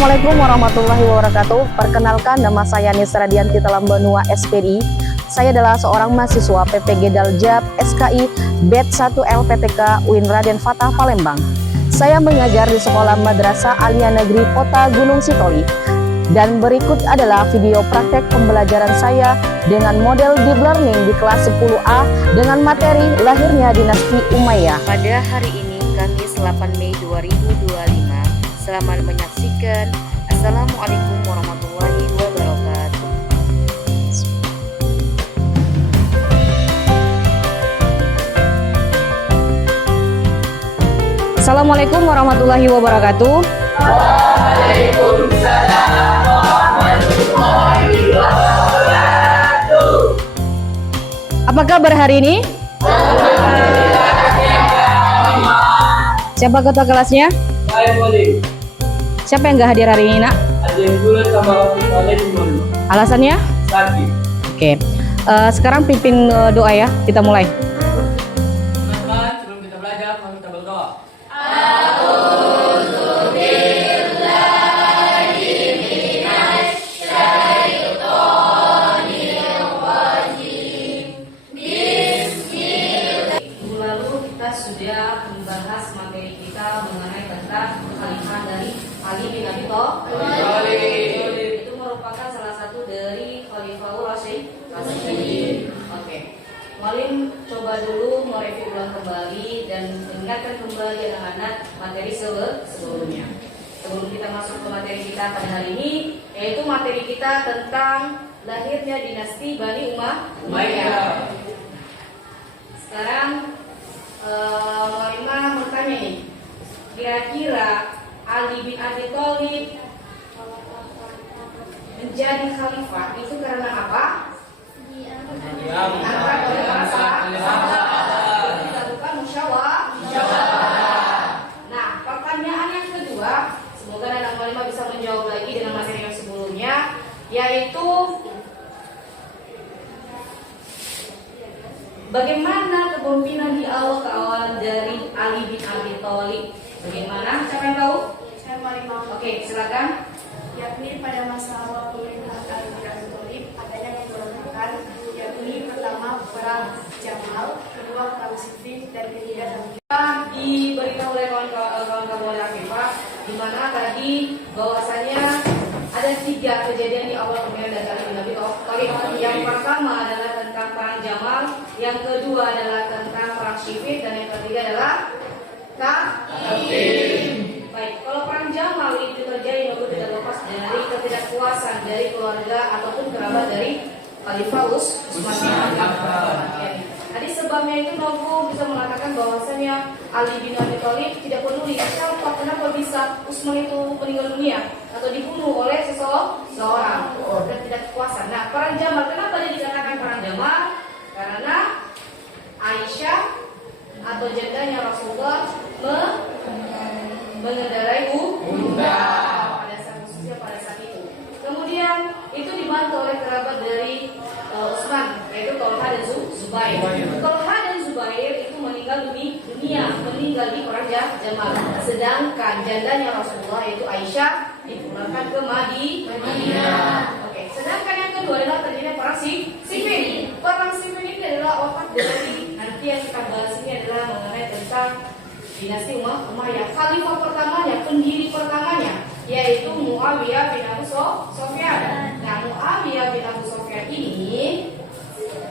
Assalamualaikum warahmatullahi wabarakatuh. Perkenalkan, nama saya Nisra Dianti Talam Benua SPDI. Saya adalah seorang mahasiswa PPG Daljab SKI Bet 1 LPTK UIN Raden Fatah Palembang. Saya mengajar di Sekolah Madrasah Alia Negeri Kota Gunung Sitoli. Dan berikut adalah video praktek pembelajaran saya dengan model deep learning di kelas 10A dengan materi lahirnya dinasti Umayyah. Pada hari ini, Kamis 8 Mei 2025, selamat menyaksikan. Assalamualaikum warahmatullahi wabarakatuh. Assalamualaikum warahmatullahi wabarakatuh. Waalaikumsalam warahmatullahi wabarakatuh. Apa kabar hari ini? Siapa ketua kelasnya? Saya boleh. Siapa yang nggak hadir hari ini, Nak? Ada yang bulan sama oleh dulu. Alasannya? Sakit. Oke. Sekarang pimpin doa ya. Kita mulai. Teman-teman, sebelum kita belajar, mari kita berdoa. Minggu lalu kita sudah membahas materi kita mengenai tentang kekhalifahan dari Ali bin Abi Thalib. Itu merupakan salah satu dari Khalifahur Rasyidin. Oke. Malim coba dulu mereview ulang kembali dan mengingatkan kembali anak-anak materi sebelumnya. Sebelum kita masuk ke materi kita pada hari ini, yaitu materi kita tentang lahirnya dinasti Bani Umayyah. Sekarang Malimah bertanya nih, kira-kira Ali bin Abi Thalib menjadi khalifah itu karena apa? Diangkat oleh para sahabat, dilakukan musyawarah. Nah, pertanyaan yang kedua, semoga anak Malimah bisa menjawab lagi dengan materi yang sebelumnya, yaitu bagaimana kepemimpinan di awal keawalan dari Ali bin Abi Thalib? Bagaimana? Siapa yang tahu? Saya Malimah. Oke, silakan. Yakni pada masa awal pemerintahan Ali bin Abi Thalib adanya pemberontakan, yakni pertama perang Jamal, kedua perang Siffin, dan ketiga Diberitahu oleh kawan-kawan dari Afifah, di mana tadi bahwasanya ada 3 kejadian di awal pemerintahan dari Ali bin Abi Thalib. Yang pertama adalah tentang perang Jamal, yang kedua adalah tentang perang Siffin, dan yang ketiga adalah Baik, kalau perang Jamal itu terjadi tentu tidak lepas dari ketidakpuasan dari keluarga ataupun kerabat dari Khalifah Utsman bin Affan. Tadi sebabnya itu Novo bisa mengatakan bahwasanya Ali bin Abi Thalib tidak peduli kenapa bisa Utsman itu meninggal dunia atau dibunuh oleh seseorang ketidakpuasan. Nah, perang Jamal, kenapa dia dikatakan perang Jamal? Karena Aisyah atau jandanya Rasulullah mengendarai kuda pada saat itu. Kemudian itu dibantu oleh kerabat dari Utsman, yaitu Tolha dan Zubair. Tolha dan Zubair itu meninggal dunia di perang Jamal. Sedangkan jandanya Rasulullah yaitu Aisyah dipulangkan ke Madinah. Oke. Sedangkan yang kedua adalah terjadi perang Siffin. Perang Siffin ini adalah otak dari nanti yang kita bahas ini adalah mengenai tentang dinasti Umayyah. Khalifah pertamanya, pendiri pertamanya, yaitu Muawiyah bin Abu Sufyan. Nah, Muawiyah bin Abu Sufyan ini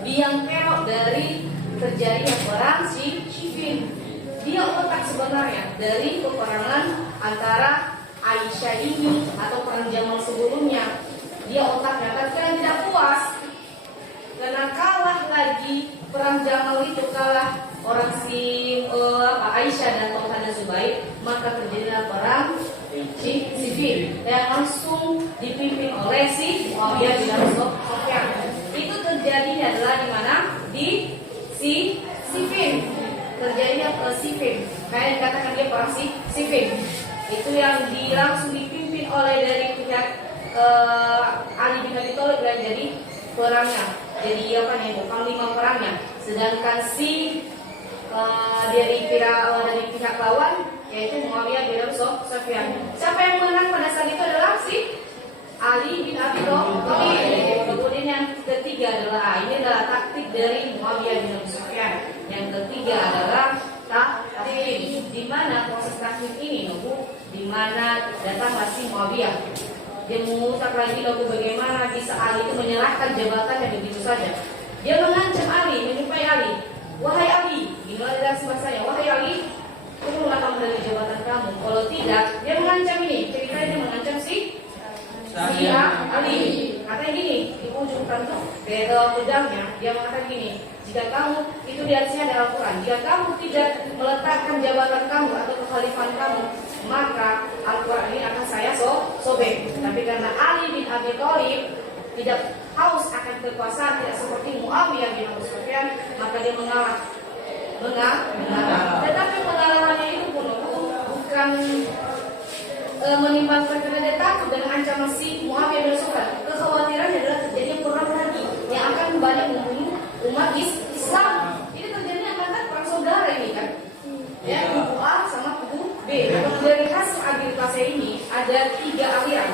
biang kerok dari terjadinya perang Siffin. Dia otak sebenarnya dari peperangan antara Aisyah ini atau perang Jamal sebelumnya. Dia otaknya karena tidak puas, karena kalah lagi perang Jamal itu, kalah orang Aisyah dan Tolha dan Zubair, maka terjadilah perang Siffin yang langsung dipimpin oleh Muawiyah bin Abu Sufyan. Itu terjadinya adalah di mana? Di Siffin. Terjadinya Siffin. Kayak dikatakan dia perang Siffin. Itu yang langsung dipimpin oleh dari pihak Ali bin Abi Thalib dan jadi perangnya. Jadi apa nih? Panglima perangnya. Sedangkan dari pihak lawan yaitu Muawiyah bin Abi Sufyan. Siapa yang menang pada saat itu adalah si Ali bin Abi Thalib. Kemudian yang ketiga adalah ini adalah taktik dari Muawiyah bin Abi Sufyan. Yang ketiga adalah taktik, di mana proses taktik ini nunggu di mana datanglah si Muawiyah. Dia mengutak lagi lalu bagaimana bisa Ali itu menyerahkan jabatannya begitu saja. Dia mengancam Ali, menyupai Ali. Wahai Ali, gimana dalam bahasanya? Wahai Ali, turunlah kamu dari jabatan kamu. Kalau tidak, dia mengancam ini. Ceritanya dia mengancam si Ali. Katanya gini, di ujung kantong pedangnya, dia mengatakan gini. Jika kamu, itu di atasnya ada Al-Quran, jika kamu tidak meletakkan jabatan kamu atau kekhalifahan kamu, maka Al-Quran ini akan saya sobek. Tapi karena Ali bin Abi Thalib tidak haus akan kekuasaan, tidak seperti Muawiyah bin Abi Sufyan, maka dia mengalah. Tetapi pengalamannya itu pun bukan menimbangkan karena dia takut dengan ancaman si Muawiyah bin Abi Sufyan. Kekhawatirannya adalah terjadinya perang lagi yang akan kembali membunuh umat Islam. Ini terjadinya karena perang saudara ini kan, ya, kubu A sama kubu B. Dari hasil agitasi ini ada 3 aliran,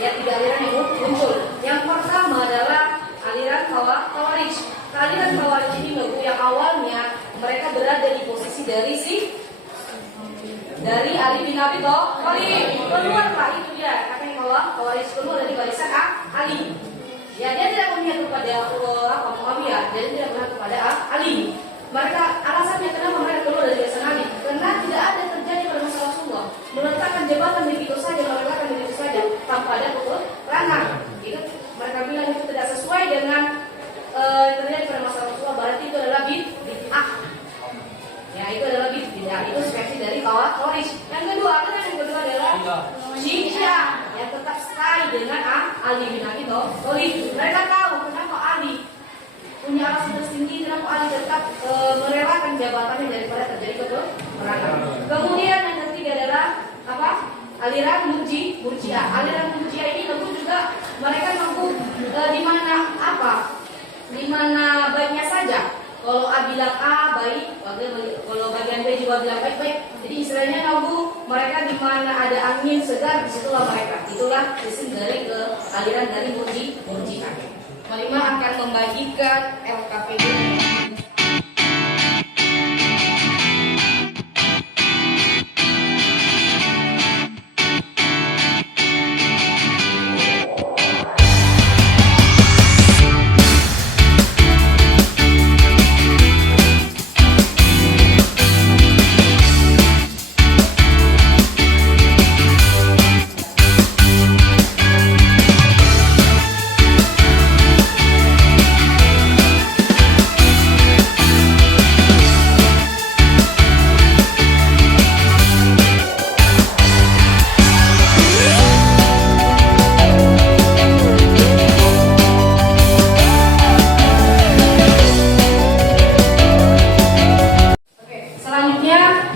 ya, 3 aliran yang muncul. Yang pertama adalah aliran Khawarij. Aliran Khawarij ini yang awalnya mereka berada di posisi dari Ali bin Abi Thalib. Keluarlah itu dia, katanya Khawarij keluar dari barisan Ali. Ya, dia tidak memihak kepada Muawiyah, dia tidak memihak kepada Ali. Mereka alasannya kenapa mereka keluar dari barisan Ali? Karena tidak ada terjadi pada masa Rasulullah meletakkan jabatan begitu saja, meletakkan begitu saja tanpa ada peperangan. Itu mereka bilang itu tidak sesuai dengan terjadi pada masa Rasulullah. Berarti itu adalah bid'ah. Ya, itu adalah bid'ah. Itu versi dari Khawarij. Yang kedua adalah Syiah yang tetap stay dengan Ali bin Abi Thalib. Mereka tahu kenapa Ali punya alasan tersendiri, kenapa Ali tetap merelakan jabatannya daripada terjadi peperangan. Kemudian yang ketiga adalah apa? Aliran Murji'ah. Aliran Murji'ah ini tentu juga mereka mampu di mana baiknya saja. Kalau A bilang A baik, kalau bagian B juga bilang baik. Jadi istilahnya mereka di mana ada angin segar, disitulah mereka. Itulah sistem dari aliran dari Murji'ah. Kelima akan membagikan LKPD.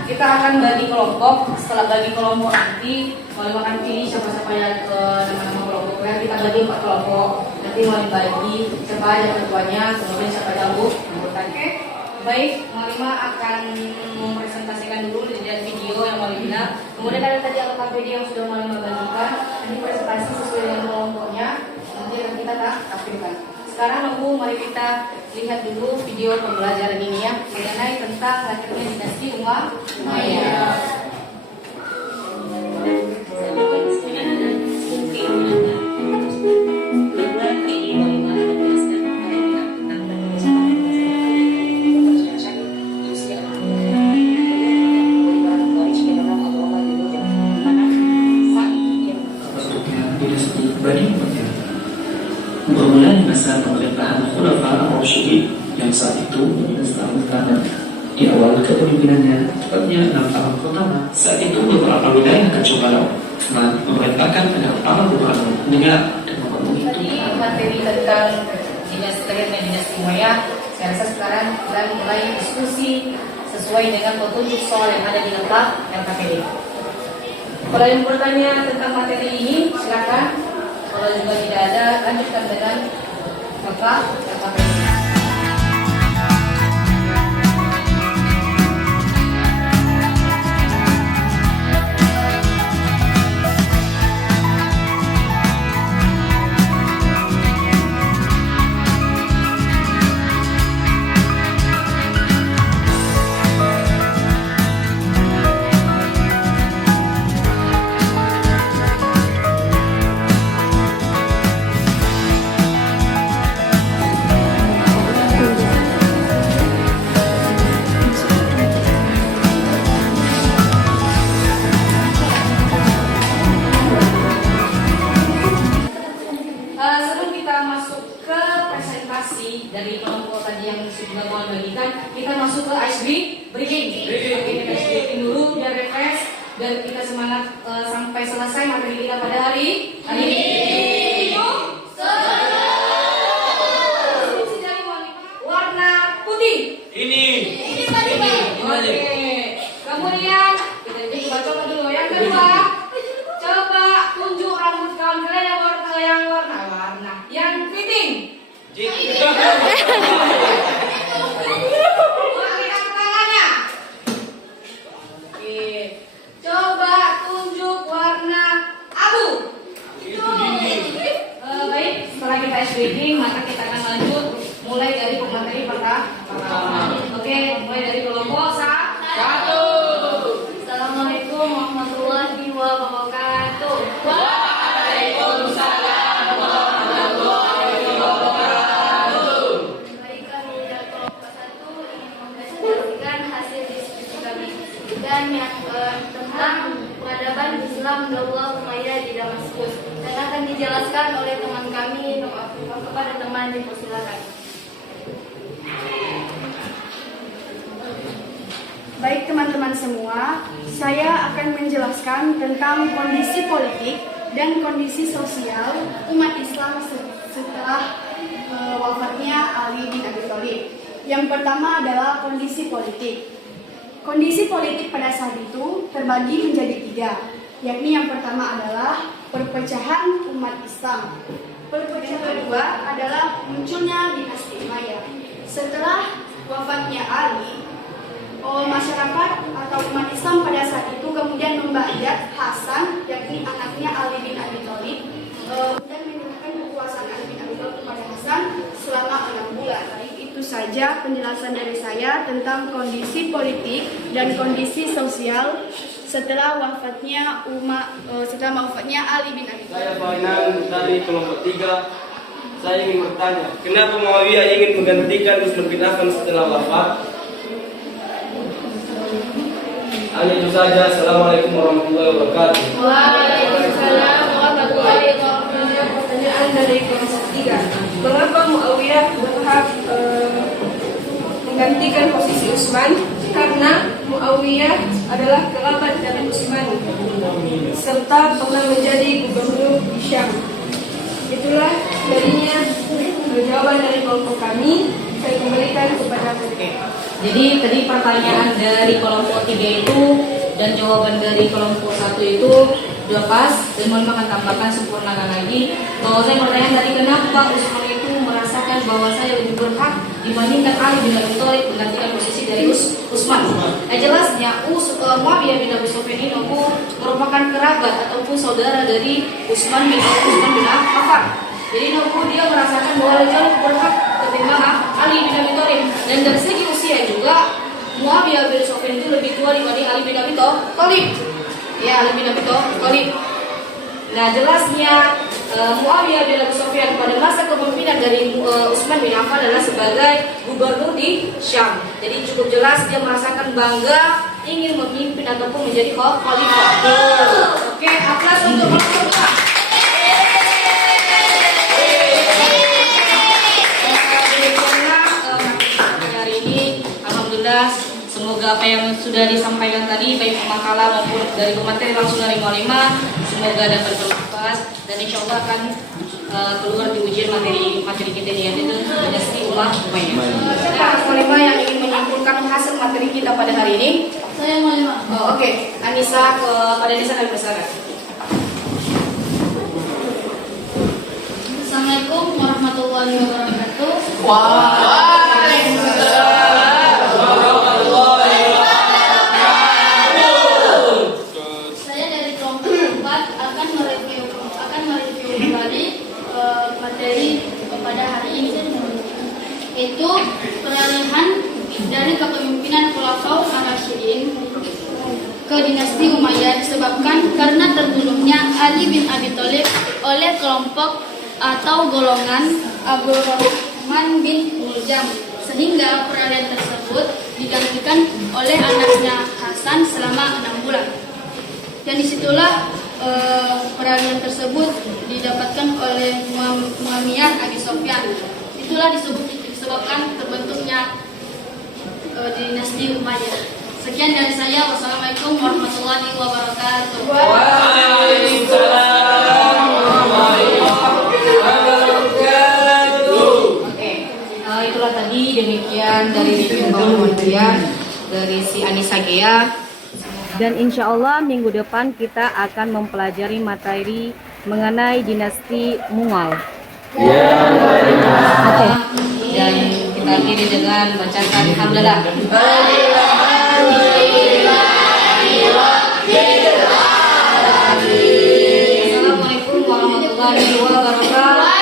Kita akan bagi kelompok. Setelah bagi kelompok nanti mau makan pilih siapa-siapa yang nama-nama kelompoknya. Kita bagi 4 kelompok. Nanti mau dibagi siapa aja ketuanya, kemudian siapa jauh anggotanya. Baik, Malima akan mempresentasikan dulu di video yang Malima. Kemudian ada tadi LKPD yang sudah Malima bagikan. Ini presentasi sesuai dengan kelompoknya. Nanti akan kita tampilkan. Sekarang mari kita lihat dulu video pembelajaran ini ya, mengenai tentang lahirnya dinasti Umayyah. Bermula di masa pemerintahan Khulafa ar-Rasyidin yang saat itu 15 tahun pertama. Di awal kepemimpinannya, tepatnya 6 tahun pertama, saat itu beberapa wilayah Kacau Balau memerintahkan agar para gubernur mendengar dan memenuhi tadi materi tentang dinasti Umayyah. Saya rasa sekarang kita mulai diskusi sesuai dengan petunjuk soal yang ada di LKPD. Kalau yang bertanya tentang materi ini, silakan. Kalau juga tidak ada, lanjutkan dengan LKPD. Duduk dulu biar refresh dan kita semangat sampai selesai materi kita pada hari ini. Warna putih. Ini. Oke. Kemudian kita coba dulu yang kedua. Coba tunjuk rambut kawan kalian yang warna yang keriting. Lihat tangannya. Oke. Coba tunjuk warna abu. Baik, setelah kita SBD maka kita akan lanjut mulai dari pemateri pertama. Oke, mulai dari kelompok satu. Assalamualaikum warahmatullahi wabarakatuh. Waalaikumsalam warahmatullahi wabarakatuh. Baik, kami dari kelompok 1 ingin mempresentasikan hasil diskusi kami dan yang tentang peradaban Islam Dakwah Umayyah di Damaskus dan akan dijelaskan oleh teman kami. Kepada teman dipersilakan. Baik teman-teman semua, saya akan menjelaskan tentang kondisi politik dan kondisi sosial umat Islam setelah wafatnya Ali bin Abi Thalib. Yang pertama adalah kondisi politik. Kondisi politik pada saat itu terbagi menjadi 3, yakni yang pertama adalah perpecahan umat Islam. Perpecahan kedua adalah munculnya dinasti Umayyah. Setelah wafatnya Ali, masyarakat atau umat Islam pada saat itu kemudian membayat Hasan, yakni anaknya Ali bin Abi Thalib, dan menyerahkan kekuasaan Ali bin Abi Thalib kepada Hasan selama 6 bulan. Itu saja penjelasan dari saya tentang kondisi politik dan kondisi sosial setelah wafatnya Ali bin Abi Thalib. Saya Fainan dari kelompok 3. Saya ingin bertanya, kenapa Muawiyah ingin menggantikan Utsman bin Affan setelah wafat? Hanya itu saja. Assalamualaikum warahmatullahi wabarakatuh. Waalaikumsalam warahmatullahi wabarakatuh. Pertanyaan dari kelompok 3. Mengapa Muawiyah berhak menggantikan posisi Utsman? Karena Muawiyah adalah kerabat dari Utsman serta pernah menjadi gubernur di Syam. Itulah jadinya jawaban dari kelompok kami. Saya kembalikan kepada Jadi tadi pertanyaan dari kelompok 3 itu dan jawaban dari kelompok 1 itu sudah pas dan mohon maaf tambahkan sempurnakan lagi. Kalau saya bertanya tadi kenapa Utsman itu merasakan bahwa saya lebih berhak dibandingkan Ali bin Abi Thalib menggantikan posisi dari Utsman. Jelasnya Muawiyah bin Abi Sufyan ini merupakan kerabat ataupun saudara dari Utsman bin Affan. Jadi dia merasakan bahwa jauh berhak ketimbang Ali bin Abi Thalib dan dari segi usia juga Muawiyah bin Sufyan itu lebih tua dibanding Ali bin Abi Thalib. Ya, Ali bin Abi Thalib. Nah, jelasnya Muawiyah bin Abi Sufyan pada masa kepemimpinan dari Utsman bin Affan adalah sebagai gubernur di Syam. Jadi cukup jelas dia merasakan bangga ingin memimpin ataupun menjadi khalifah. Oke, aplaus untuk kelompok 2. Hari ini alhamdulillah semoga apa yang sudah disampaikan tadi baik makalah maupun dari pemateri langsung dari 05 semoga dapat bermanfaat dan insya Allah akan keluar di ujian materi kita ini yaitu dinasti Umayyah. Siapa 05 yang ingin menyimpulkan hasil materi kita pada hari ini? Saya mau Oke. Anissa pada Anissa kami persilakan. Assalamualaikum warahmatullahi wabarakatuh. Saya dari kelompok 4 akan mereview kembali materi pada hari ini, yaitu peralihan dari kepemimpinan Khulafaur Ar-Rasyidin ke dinasti Umayyah disebabkan karena terbunuhnya Ali bin Abi Thalib oleh kelompok atau golongan Abdul Rahman bin Muljam, sehingga peralihan tersebut digantikan oleh anaknya Hasan selama 6 bulan. Dan disitulah peralihan tersebut didapatkan oleh Muawiyah Abi Sufyan. Itulah disebabkan terbentuknya dinasti Umayyah. Sekian dari saya. Wassalamualaikum warahmatullahi wabarakatuh. Waalaikumsalam warahmatullahi wabarakatuh. Oke, itulah tadi demikian dari review Muhammadiyah dari si Anissa Gea. Dan insya Allah minggu depan kita akan mempelajari materi mengenai dinasti Mughal. Oke. Dan kita akhiri dengan bacaan hamdalah. Assalamualaikum warahmatullahi wabarakatuh.